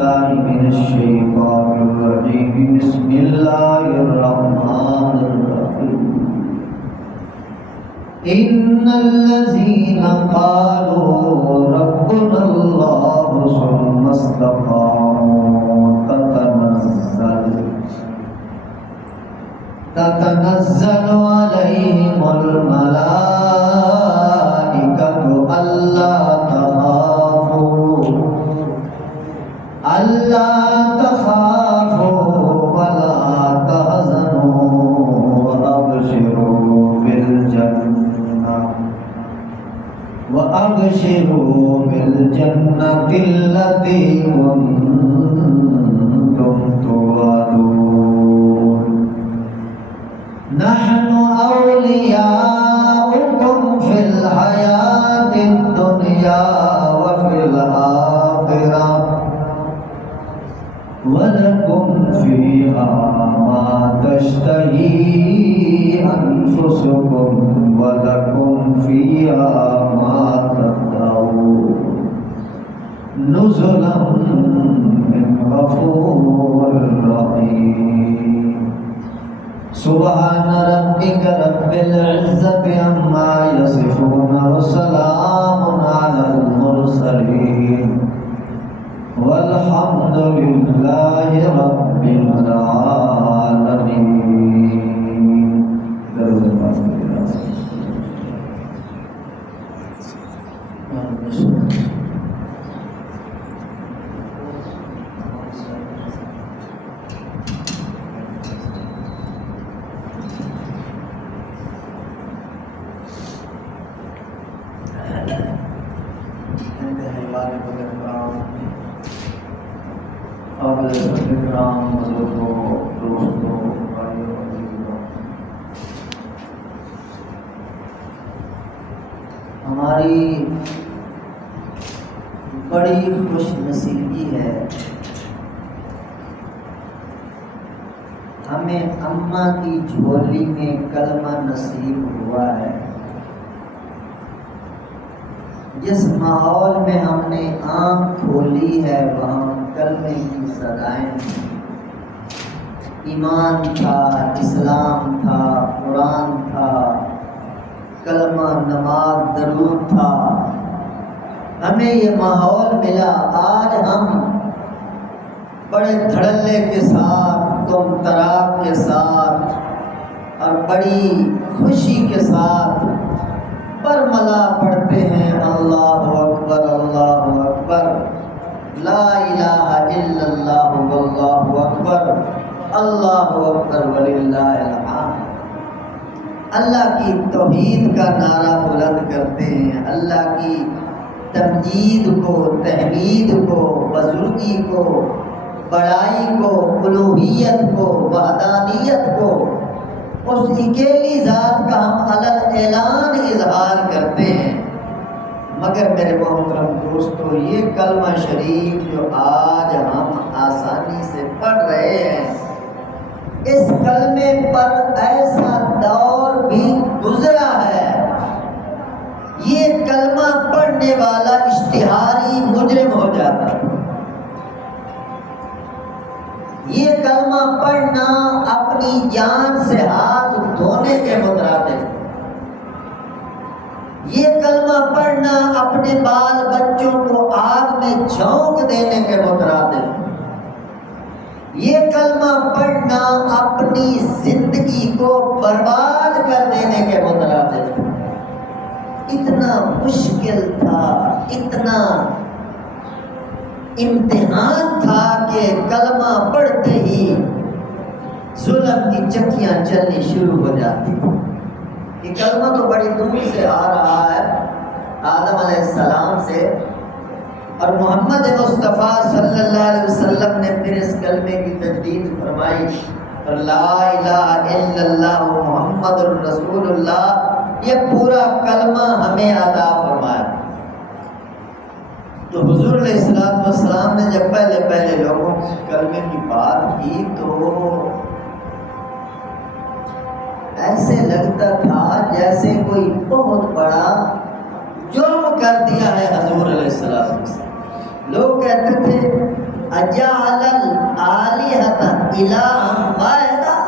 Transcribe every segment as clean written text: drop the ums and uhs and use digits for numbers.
بالله من الشيطان الرجيم بسم الله الرحمن الرحيم إن الذين قالوا ربنا الله ثم استقاموا تتنزل عليهم الملائكة ألا تخافوا ولا تحزنوا وأبشروا بالجنة التي كنتم توعدون نحن أولياؤكم في الحياة الدنيا وفي الآخرة ولكم فيها ما تشتهي أنفسكم ولكم فيها ما تدعون نزلا من غفور رحيم سبحان ربك رب العزة عما يصفون وسلام على المرسلين والحمد لله رب العالمين. ہماری بڑی خوش نصیبی ہے، ہمیں اماں کی جھولی میں کلمہ نصیب ہوا ہے۔ جس ماحول میں ہم نے آنکھ کھولی ہے وہاں کلمے کی صدائیں، ایمان تھا، اسلام تھا، قرآن تھا، کلمہ، نماز، درود تھا۔ ہمیں یہ ماحول ملا، آج ہم بڑے دھڑلے کے ساتھ، تم تراک کے ساتھ اور بڑی خوشی کے ساتھ برملا پڑھتے ہیں اللہ اکبر اللہ اکبر، لا الہ الا اللہ واللہ اکبر، اللہ اکبر وللہ الحمد۔ اللہ کی توحید کا نعرہ بلند کرتے ہیں، اللہ کی تمجید کو، تحمید کو، بزرگی کو، بڑائی کو، الوہیت کو، وحدانیت کو، اس اکیلی ذات کا ہم علل اعلان اظہار کرتے ہیں۔ مگر میرے محترم دوستو، یہ کلمہ شریف جو آج ہم آسانی سے پڑھ رہے ہیں، اس کلمے پر ایسا دور بھی گزرا ہے، یہ کلمہ پڑھنے والا اشتہاری مجرم ہو جاتا ہے۔ یہ کلمہ پڑھنا اپنی جان سے ہاتھ دھونے کے مترادف، یہ کلمہ پڑھنا اپنے بال بچوں کو آگ میں جھونک دینے کے مترادف، یہ کلمہ پڑھنا اپنی زندگی کو برباد کر دینے کے مترادف۔ اتنا مشکل تھا، اتنا امتحان تھا کہ کلمہ پڑھتے ہی ظلم کی چکیاں چلنی شروع ہو جاتی۔ یہ کلمہ تو بڑی دور سے آ رہا ہے، آدم علیہ السلام سے، اور محمد مصطفیٰ صلی اللہ علیہ وسلم نے پھر اس کلمے کی تجدید فرمائی، اور لا الہ الا اللہ محمد الرسول اللہ، یہ پورا کلمہ ہمیں عطا فرمایا۔ تو حضور علیہ السلام نے جب پہلے لوگوں کی کلمے کی بات کی تو ایسے لگتا تھا جیسے کوئی بہت بڑا جرم کر دیا ہے حضور علیہ السلام۔ لوگ کہتے تھے اجعل الآلہۃ الہا واحدا،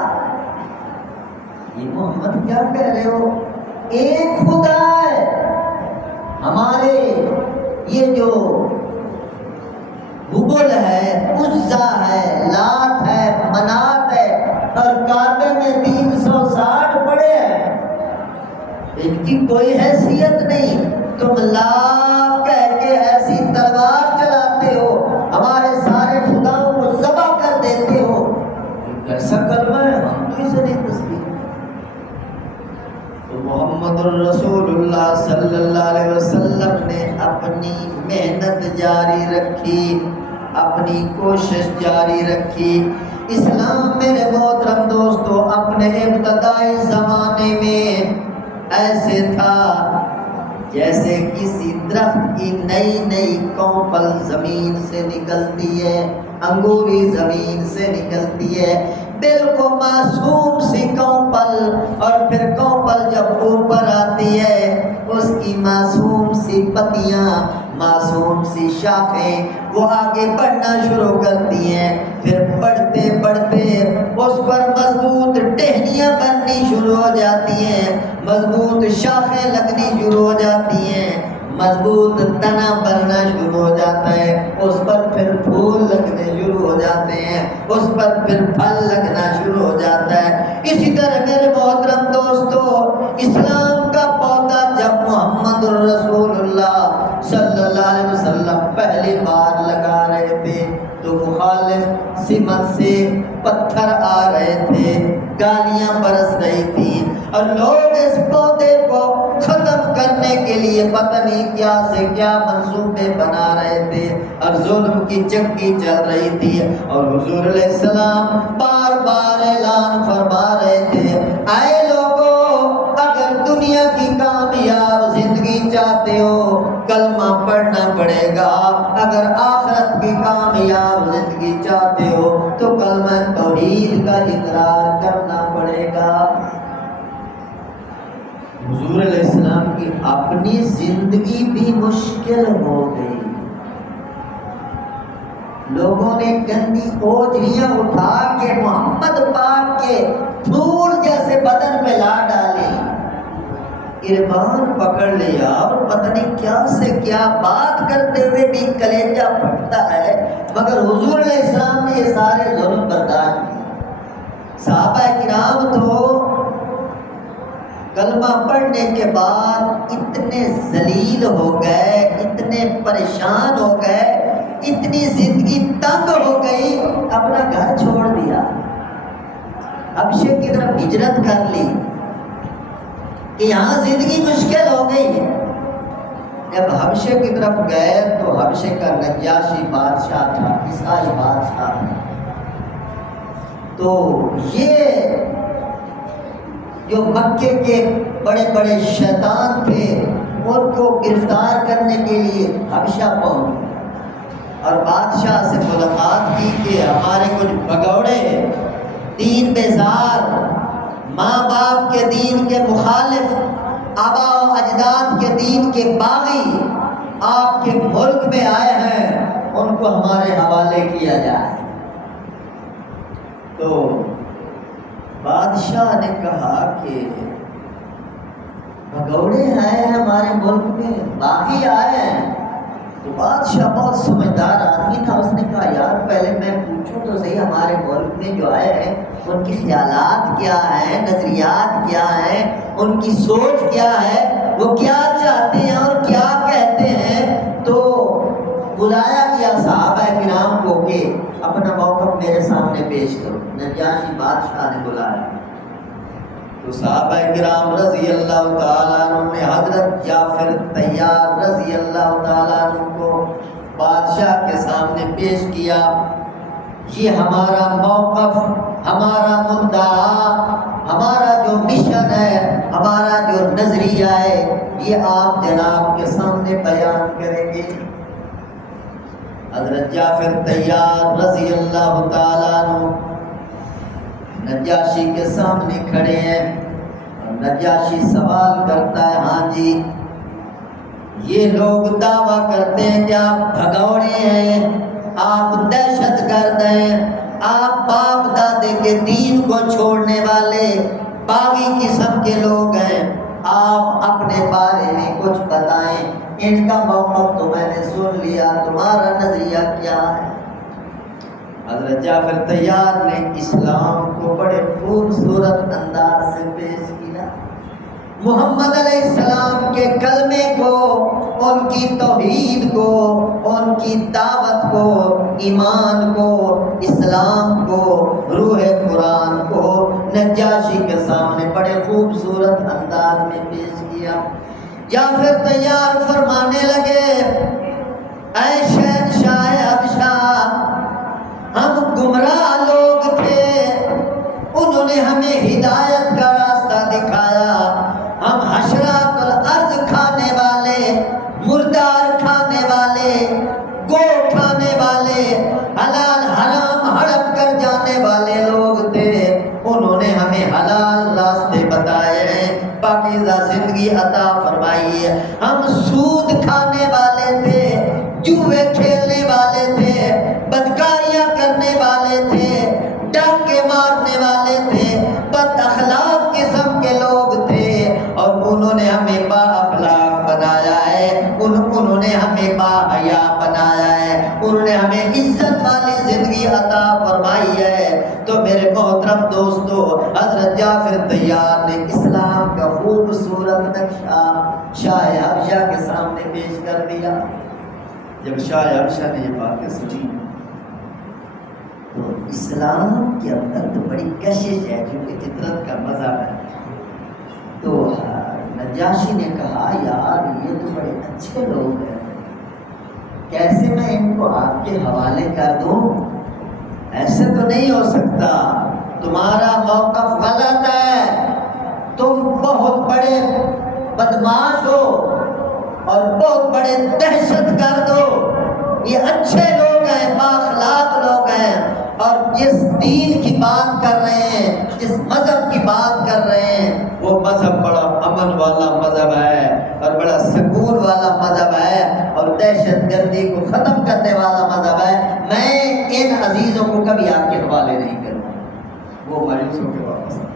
یہ محمد کیا کہہ رہے ہو؟ ایک خدا ہے ہمارے، یہ جو حبل ہے، عزا ہے، لات ہے، منات ہے، اور کعبے میں 360 پڑے ہیں، ان کی کوئی حیثیت نہیں، تم لا کہہ کے ایسی تلوار چلاتے ہو، ہمارے سارے خداؤں کو ذبح کر دیتے ہو، کیسا کلمہ ہے، ہم تو اسے نہیں تسلیم۔ تو محمد الرسول اللہ صلی اللہ علیہ وسلم نے اپنی محنت جاری رکھی، اپنی کوشش جاری رکھی۔ اسلام میرے محترم دوستو اپنے ابتدائی زمانے میں ایسے تھا جیسے کسی درخت کی نئی نئی کونپل زمین سے نکلتی ہے، انگوری زمین سے نکلتی ہے، بالکل معصوم سی کونپل، اور پھر کونپل جب اوپر آتی ہے اس کی معصوم سی پتیاں، معصوم سی شاخیں وہ آگے بڑھنا شروع کرتی ہیں، پھر بڑھتے بڑھتے اس پر مضبوط ٹہنیاں بننی شروع ہو جاتی ہیں، مضبوط شاخیں لگنی شروع ہو جاتی ہیں، مضبوط تنا بننا شروع ہو جاتا ہے، اس پر پھر پھول لگنے شروع ہو جاتے ہیں، اس پر پھر پھل لگنا شروع ہو جاتا ہے۔ اسی طرح میرے محترم دوستو اسلام کا پودا جب محمد الرسول اللہ صلی اللہ علیہ وسلم پہلی بار لگا رہے تھے تو مخالف سمت سے پتھر آ رہے تھے، گالیاں برس رہی تھی، اور لوگ اس پودے کو ختم کرنے کے لیے پتہ نہیں کیا سے کیا منصوبے بنا رہے تھے، اور ظلم کی چکی چل رہی تھی، اور حضور علیہ السلام بار بار اعلان فرما رہے تھے، اے لوگو اگر دنیا کی کامیاب زندگی چاہتے ہو کلمہ پڑھنا پڑے گا، اگر آخرت کی کامیاب زندگی چاہتے ہو تو کلمہ توحید کا اقرار کرنا پڑے گا۔ حضور علیہ السلام کی اپنی زندگی بھی مشکل ہو گئی، لوگوں نے گندی اوجھلیاں اٹھا کے محمد پاک کے پھول جیسے بدن میں لا ڈالی، قربان پکڑ لیا، اور پتہ نہیں کیا سے کیا بات کرتے ہوئے بھی کلیجہ پھٹتا ہے، مگر حضور علیہ السلام نے یہ سارے ظلم برداشت کیے۔ صحابہ کرام تو کلمہ پڑھنے کے بعد اتنے ذلیل ہو گئے، اتنے پریشان ہو گئے، اتنی زندگی تنگ ہو گئی، اپنا گھر چھوڑ دیا، حبشے کی طرف ہجرت کر لی کہ یہاں زندگی مشکل ہو گئی ہے۔ جب حبشے کی طرف گئے تو حبشے کا نجاشی بادشاہ تھا، عیسائی بادشاہ تھا، تو یہ جو مکے کے بڑے بڑے شیطان تھے ان کو گرفتار کرنے کے لیے حبشہ پہنچے، اور بادشاہ سے ملاقات کی کہ ہمارے کچھ بھگوڑے دین بیزار، ماں باپ کے دین کے مخالف، آبا و اجداد کے دین کے باغی آپ کے ملک میں آئے ہیں، ان کو ہمارے حوالے کیا جائے۔ تو بادشاہ نے کہا کہ بھگوڑے آئے ہیں ہمارے ملک میں، باغی آئے ہیں، تو بادشاہ بہت سمجھدار آدمی تھا، اس نے کہا یار پہلے میں پوچھوں تو صحیح ہمارے ملک میں جو آئے ہیں ان کی خیالات کیا ہیں، نظریات کیا ہیں، ان کی سوچ کیا ہے، وہ کیا چاہتے ہیں اور کیا کہتے ہیں۔ تو بلایا گیا صحابہ کرام کو کہ اپنا موقف میرے سامنے پیش کرو، نجاشی بادشاہ نے بلایا، تو صحابہ کرام رضی اللہ تعالیٰ عنہ نے حضرت جعفر طیار رضی اللہ تعالیٰ عنہ کو بادشاہ کے سامنے پیش کیا، یہ ہمارا موقف، ہمارا مدعا، ہمارا جو مشن ہے، ہمارا جو نظریہ ہے، یہ آپ جناب کے سامنے بیان کریں گے۔ حضرت جعفر طیار رضی اللہ تعالیٰ عنہ نجاشی کے سامنے کھڑے ہیں، اور نجاشی سوال کرتا ہے، ہاں جی یہ لوگ دعویٰ کرتے ہیں کہ آپ بھگوڑے ہیں، آپ دہشت گرد ہیں، آپ باپ دادے کے دین کو چھوڑنے والے باغی قسم کے لوگ ہیں، آپ اپنے بارے میں کچھ بتائیں۔ ان کا موقف تو میں نے سن لیا، تمہارا نظریہ کیا ہے؟ حضرت جعفر طیار نے اسلام کو بڑے خوبصورت انداز سے پیش کیا، محمد علیہ السلام کے کلمے کو، ان کی توحید کو، ان کی دعوت کو، ایمان کو، اسلام کو، روح قرآن کو نجاشی کے سامنے بڑے خوبصورت انداز میں پیش کیا۔ یا پھر طیار فرمانے لگے، اے شہنشاہ حبشہ، ہم گمراہ لوگ تھے، انہوں نے ہمیں ہدایت کا راستہ دکھایا، ہم حشرات الارض کھانے والے، مردار کھانے والے، گو کھانے والے، حلال حرام ہڑپ کر جانے والے لوگ تھے، انہوں نے ہمیں حلال راستے بتائے ہیں، پاکیزہ زندگی عطا فرمائی ہے۔ ہم سود کھانے والے تھے، جوئے کھیلنے والے تھے، بدکاریاں کرنے والے تھے، ڈاکے مارنے والے تھے، بد اخلاق قسم کے لوگ تھے، اور انہوں نے ہمیں با اخلاق بنایا ہے، انہوں نے ہمیں با حیا بنایا ہے، انہوں نے ہمیں عزت والی زندگی عطا فرمائی ہے۔ تو میرے محترم دوستو، حضرت جعفر طیار نے اسلام کا خوبصورت نقشہ شاہ حبشہ کے سامنے پیش کر دیا۔ جب شاہ حبشہ نے یہ باتیں سنی تو اسلام کے اندر تو بڑی کشش ہے، کیونکہ فطرت کا مذہب ہے، تو نجاشی نے کہا یار یہ تو بڑے اچھے لوگ ہیں، کیسے میں ان کو آپ کے حوالے کر دوں؟ ایسے تو نہیں ہو سکتا، تمہارا موقف غلط ہے، تم بہت بڑے بدماش ہو اور بہت بڑے دہشت گرد ہو، یہ اچھے لوگ ہیں، بااخلاق لوگ ہیں، اور جس دین کی بات کر رہے ہیں، جس مذہب کی بات کر رہے ہیں، وہ مذہب بڑا امن والا مذہب ہے اور بڑا سکون والا مذہب ہے اور دہشت گردی کو ختم کرنے والا مذہب ہے، میں ان عزیزوں کو کبھی آپ کے حوالے نہیں کروں۔ وہ مایوس ہو کے واپس آئے،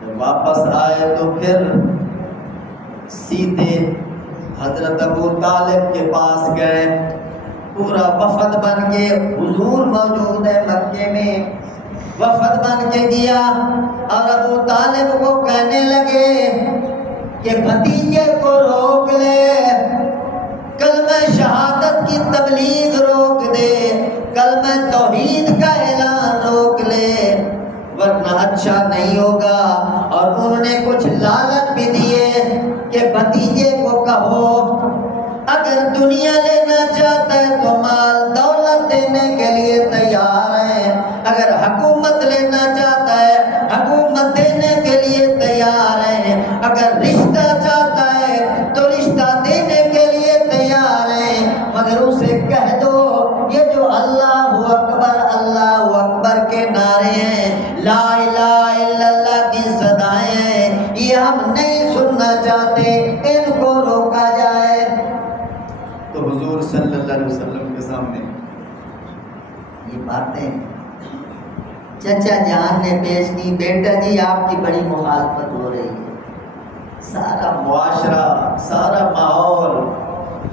جب واپس آئے تو پھر سیدھے حضرت ابو طالب کے پاس گئے، پورا وفد بن کے، حضور موجود ہے مکے میں، وفد بن کے گیا اور ابو طالب کو کہنے لگے کہ بھتیجے کو روک لے، کلمہ شہادت کی تبلیغ روک دے، کلمہ توحید کا اعلان روک لے، ورنہ اچھا نہیں ہوگا۔ اور انہوں نے کچھ لالچ بھی دیے کہ بھتیجے کو کہو اگر دنیا لینا چاہتا ہے تو مال دولت دینے کے لیے تیار ہے، اگر حکومت لینا چاہتا ہے حکومت دینے کے لیے تیار ہے، اگر رشتہ چاہتا ہے تو رشتہ دینے کے لیے تیار ہے، مگر اسے کہہ دو یہ جو اللہ اکبر کے نعرے ہیں، لا الہ الا اللہ کی صدائیں ہیں، یہ ہم نہیں سننا چاہتے، ان کو روکا جائے۔ تو حضور صلی اللہ علیہ وسلم کے سامنے یہ باتیں چچا جان نے پیش کی، بیٹا جی آپ کی بڑی مخالفت ہو رہی ہے، سارا معاشرہ، سارا ماحول،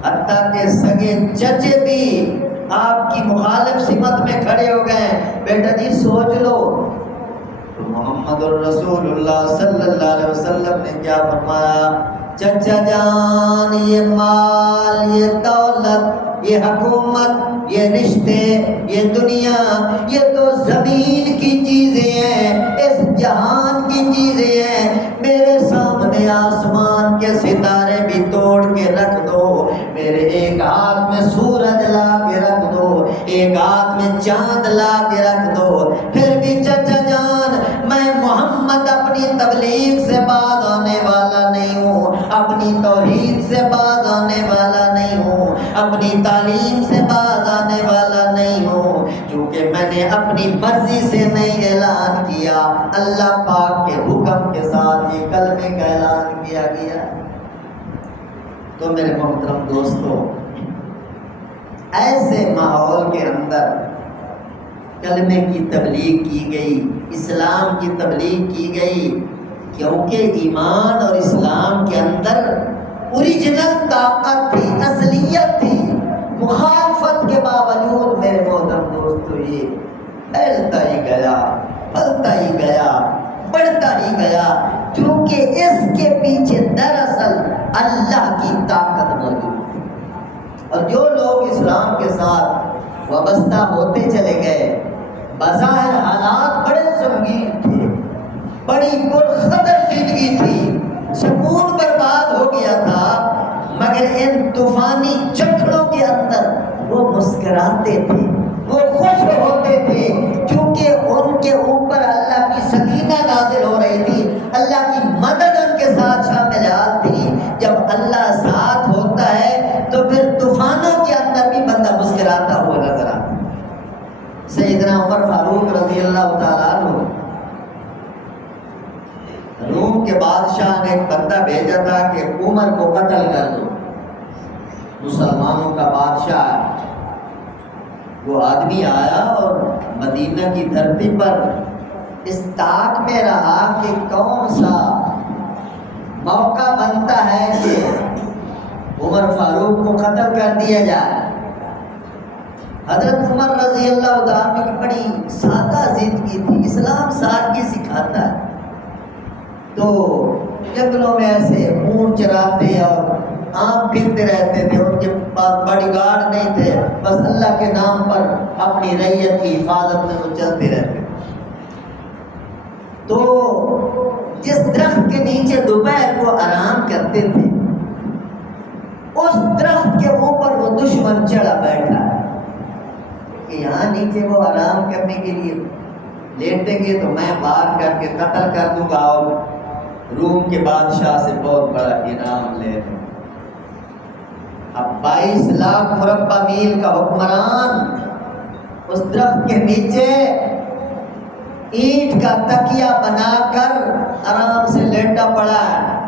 حتیٰ کہ سگے چچے بھی آپ کی مخالف سمت میں کھڑے ہو گئے، بیٹا جی سوچ لو۔ تو محمد الرسول اللہ صلی اللہ علیہ وسلم نے کیا فرمایا؟ چچا جان یہ مال، یہ دولت، یہ حکومت، یہ رشتے، یہ دنیا، یہ تو زمین کی چیزیں ہیں، اس جہان کی چیزیں ہیں، میرے سامنے آسمان کے ستارے بھی توڑ کے رکھ دو، میرے ایک ہاتھ میں سورج لا کے رکھ دو، ایک ہاتھ میں چاند لا کے رکھ دو، پھر بھی چچا جان میں محمد اپنی تبلیغ سے باز آنے والا نہیں ہوں، اپنی توحید سے باز آنے والا نہیں ہوں، اپنی تعلیم سے باز آنے والا نہیں ہوں، کیونکہ میں نے اپنی مرضی سے نہیں اعلان کیا، اللہ پاک کے حکم کے ساتھ یہ کلمے کا اعلان کیا گیا۔ تو میرے محترم دوستو، ایسے ماحول کے اندر کلمے کی تبلیغ کی گئی، اسلام کی تبلیغ کی گئی، کیونکہ ایمان اور اسلام کے اندر اوریجنل طاقت تھی، اصلیت تھی۔ مخالفت کے باوجود میرے محترم دوستو یہ پھیلتا ہی گیا، پھلتا ہی گیا، بڑھتا ہی گیا، کیونکہ اس کے پیچھے دراصل اللہ کی طاقت موجود تھی۔ اور جو لوگ اسلام کے ساتھ وابستہ ہوتے چلے گئے، بظاہر حالات بڑے سنگین تھے، بڑی پرخطر زندگی تھی، سکون برباد ہو گیا تھا، مگر ان طوفانی جھکڑوں کے اندر وہ مسکراتے تھے، وہ خوش ہوتے تھے، کیونکہ ان کے اوپر اللہ کی سکینہ نازل ہو رہی تھی، اللہ کی مدد ان کے ساتھ شامل حال تھی۔ جب اللہ ساتھ ہوتا ہے تو پھر طوفانوں کے اندر بھی بندہ مسکراتا ہوا نظر آتا ہے۔ سیدنا عمر فاروق رضی اللہ تعالیٰ عنہ، روم کے بادشاہ نے ایک بندہ بھیجا تھا کہ عمر کو قتل کر دو، مسلمانوں کا بادشاہ۔ وہ آدمی آیا اور مدینہ کی دھرتی پر اس طاق میں رہا کہ کون سا موقع بنتا ہے کہ عمر فاروق کو قتل کر دیا جائے۔ حضرت عمر رضی اللہ تعالیٰ کی بڑی سادہ زندگی تھی، اسلام سادگی سکھاتا ہے۔ تو جنگلوں میں ایسے اونٹ چراتے اور عام پھرتے رہتے تھے، ان کے پاس باڈی گارڈ نہیں تھے، بس اللہ کے نام پر اپنی رعیت کی حفاظت میں وہ چلتے رہتے تھے۔ تو جس درخت کے نیچے دوپہر کو آرام کرتے تھے، اس درخت کے اوپر وہ دشمن چڑھا بیٹھا ہے کہ یہاں نیچے وہ آرام کرنے کے لیے لیٹیں گے تو میں مار کر کے قتل کر دوں گا اور روم کے بادشاہ سے بہت بڑا انعام لے لوں۔ اب 22 لاکھ مربع میل کا حکمران اس درخت کے نیچے اینٹ کا تکیہ بنا کر آرام سے لیٹا پڑا ہے،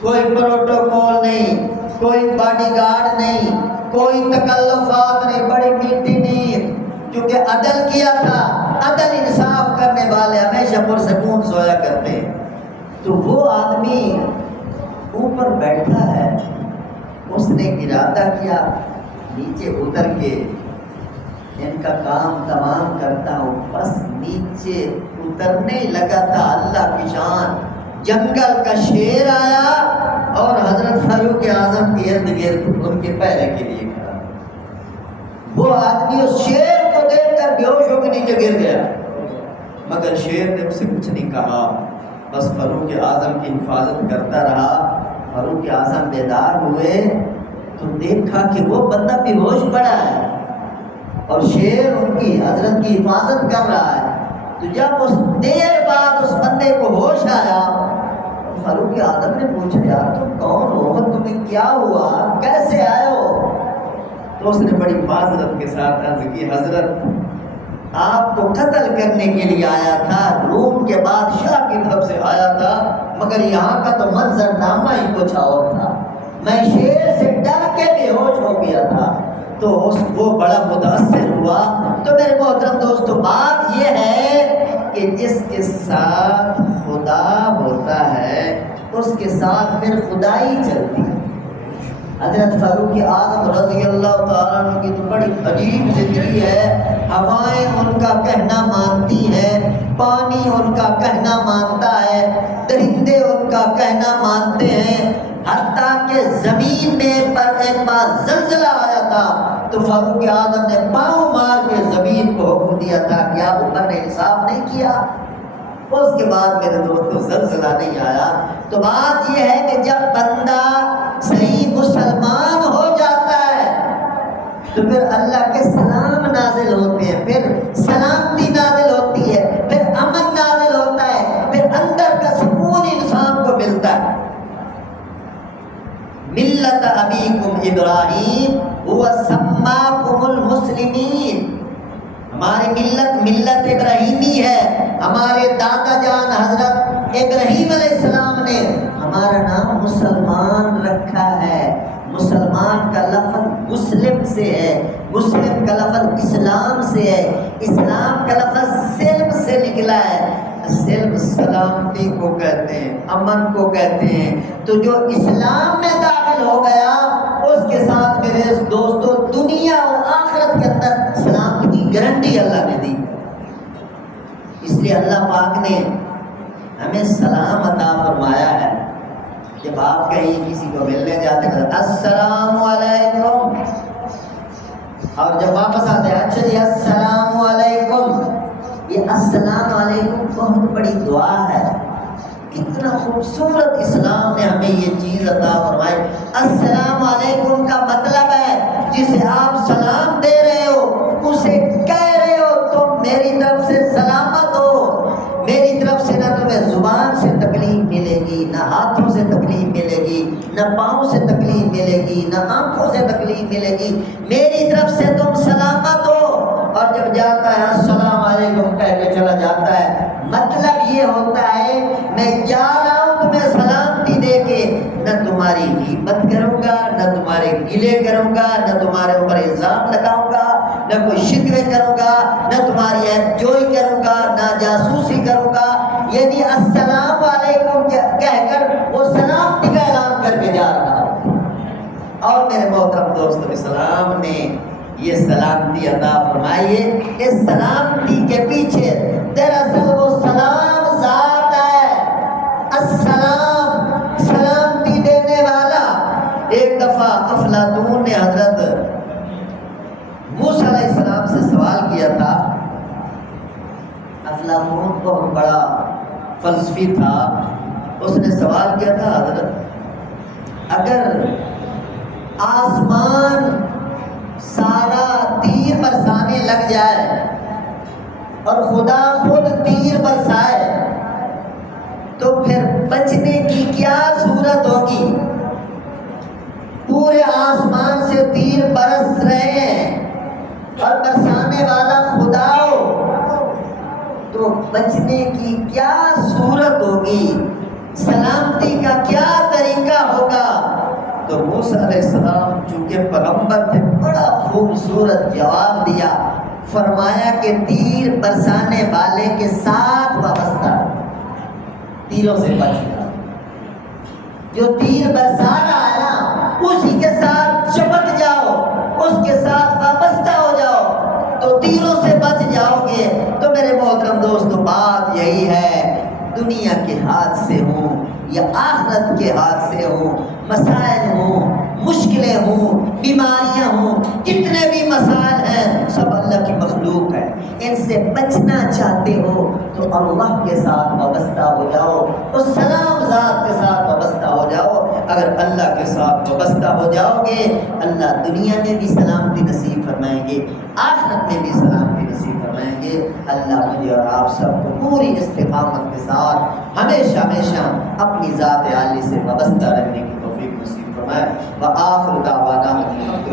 کوئی پروٹوکول نہیں، کوئی باڈی گارڈ نہیں، کوئی تکلفات نہیں، بڑی میٹھی نیند، کیونکہ عدل کیا تھا۔ عدل انصاف کرنے والے ہمیشہ پرسکون سویا کرتے ہیں۔ تو وہ آدمی اوپر بیٹھا ہے، اس نے ارادہ کیا نیچے اتر کے ان کا کام تمام کرتا ہوں۔ بس نیچے اترنے لگا تھا، اللہ کی شان، جنگل کا شیر آیا اور حضرت فاروق اعظم کے ارد گرد ان کے پہرے کے لیے کھڑا۔ وہ آدمی اس شیر کو دیکھ کر بے ہوش ہو کے نیچے گر گیا، مگر شیر نے اسے کچھ نہیں کہا، بس فاروق اعظم کی حفاظت کرتا رہا۔ فاروق اعظم بیدار ہوئے تو دیکھا کہ وہ بندہ بے ہوش پڑا ہے اور شیر ان کی حضرت کی حفاظت کر رہا ہے۔ تو جب اس دیر بعد اس بندے کو ہوش آیا، فاروق اعظم نے پوچھا یار تم کون ہو، تمہیں کیا ہوا، کیسے آئے ہو؟ تو اس نے بڑی معذرت کے ساتھ عرض کی حضرت آپ کو قتل کرنے کے لیے آیا تھا، روم کے بادشاہ کی طرف سے آیا تھا، مگر یہاں کا تو منظر نامہ ہی کچھ اور تھا، میں شیر سے ڈر کے بے ہوش ہو گیا تھا۔ تو وہ بڑا متاثر ہوا۔ تو میرے محترم دوستو، بات یہ ہے کہ جس کے ساتھ خدا ہوتا ہے اس کے ساتھ پھر خدائی چلتی ہے۔ حضرت فاروق اعظم رضی اللہ تعالیٰ عنہ کی تو بڑی عجیب زندگی ہے۔ ہوائیں ان کا کہنا مانتی ہیں، پانی ان کا کہنا مانتا ہے، درندے ان کا کہنا مانتے ہیں، حتیٰ کہ زمین میں پر ایک بار زلزلہ آیا تھا تو فاروق اعظم نے پاؤں مار کے زمین کو حکم دیا تھا کہ آپ اوپر نے انصاف نہیں کیا۔ اس کے بعد میرے دوستو زلزلہ نہیں آیا۔ تو بات یہ ہے کہ جب بندہ صحیح مسلمان ہو جاتا ہے تو پھر اللہ کے سلام نازل ہوتے ہیں، پھر سلامتی نازل ہوتی ہے، پھر امن نازل ہوتا ہے، پھر اندر کا سکون انسان کو ملتا ہے۔ ملت ابیکم ابراہیم هو سماکم المسلمین، ہماری ملت ابراہیمی ہے، ہمارے دادا جان حضرت ابراہیم علیہ السلام نے ہمارا نام مسلمان رکھا ہے۔ مسلمان کا لفظ مسلم سے ہے، مسلم کا لفظ اسلام سے ہے، اسلام کا لفظ سلم سے نکلا ہے۔ سلم سلامتی کو کہتے ہیں، امن کو کہتے ہیں۔ تو جو اسلام میں داخل ہو گیا اس کے ساتھ میرے دوستو دنیا اور آخرت کے اندر سلامتی کی گارنٹی اللہ نے دی۔ اس لیے اللہ پاک نے ہمیں سلام عطا فرمایا ہے۔ جب آپ کہیں کسی کو ملنے جاتے ہیں السلام علیکم، اور جب واپس آتے ہیں اچھا جی السلام علیکم، یہ السلام علیکم بہت بڑی دعا ہے۔ کتنا خوبصورت اسلام نے ہمیں یہ چیز عطا فرمائی۔ السلام علیکم کا مطلب ہے جسے آپ سلام دے رہے ہو اسے کہہ رہے ہو تم میری طرف سے سلامت ہو، میری طرف سے نہ تمہیں زبان سے تکلیف ملے گی، نہ ہاتھوں سے تکلیف ملے گی، نہ پاؤں سے تکلیف ملے گی، نہ آنکھوں سے تکلیف ملے گی، میری طرف سے تم سلامت ہو۔ اور جب جاتا ہے السلام علیکم کہہ کے چلا جاتا ہے، مطلب یہ ہوتا ہے میں جا رہا ہوں تمہیں سلامتی دے کے، نہ تمہاری غیبت کروں گا، نہ تمہارے گلے کروں گا، نہ تمہارے اوپر الزام لگاؤں گا، نہ کوئی شکوے کروں گا، نہ تمہاری عیب جوئی کروں گا، نہ جاسوسی کروں گا۔ یعنی السلام علیکم کہہ کر وہ سلامتی کا اعلان کر کے جا رہا ہے۔ اور میرے محترم دوستو، اسلام نے یہ سلامتی عطا فرمائی ہے۔ اس سلامتی کے پیچھے دراصل وہ سلام ذات ہے، السلام سلامتی دینے والا۔ ایک دفعہ افلاطون نے حضرت موسیٰ علیہ السلام سے سوال کیا تھا۔ افلاطون بہت بڑا فلسفی تھا، اس نے سوال کیا تھا حضرت اگر آسمان سارا تیر برسانے لگ جائے اور خدا خود تیر برسائے تو پھر بچنے کی کیا صورت ہوگی؟ پورے آسمان سے تیر برس رہے ہیں اور برسانے والا خدا ہو تو بچنے کی کیا صورت ہوگی؟ سلامتی کا کیا طریقہ ہوگا؟ تو موسیٰ علیہ السلام چونکہ پیغمبر تھے بڑا خوبصورت جواب دیا، فرمایا کہ تیر برسانے والے کے ساتھ وابستہ، تیروں سے بچ جاؤ۔ جو تیر برسا رہا ہے نا اسی کے ساتھ چپک جاؤ، اس کے ساتھ وابستہ ہو جاؤ تو تیروں سے بچ جاؤ گے۔ تو میرے محترم دوستو بات یہی ہے، دنیا کے حادثے ہوں یا آخرت کے حادثے ہوں، مسائل ہوں، مشکلیں ہوں، بیماریاں ہوں، جتنے بھی مسائل ہیں سب اللہ کی مخلوق ہے۔ ان سے بچنا چاہتے ہو تو اللہ کے ساتھ وابستہ ہو جاؤ، اس سلام ذات کے ساتھ وابستہ ہو جاؤ۔ اگر اللہ کے ساتھ وابستہ ہو جاؤ گے اللہ دنیا میں بھی سلامتی نصیب فرمائیں گے، آخرت میں بھی سلامتی نصیب فرمائیں گے۔ اللہ مجھے اور آپ سب کو پوری استقامت کے ساتھ ہمیشہ ہمیشہ اپنی ذات عالی سے وابستہ رہنے کی توفیق نصیب فرمائے۔ وآخر دعوانا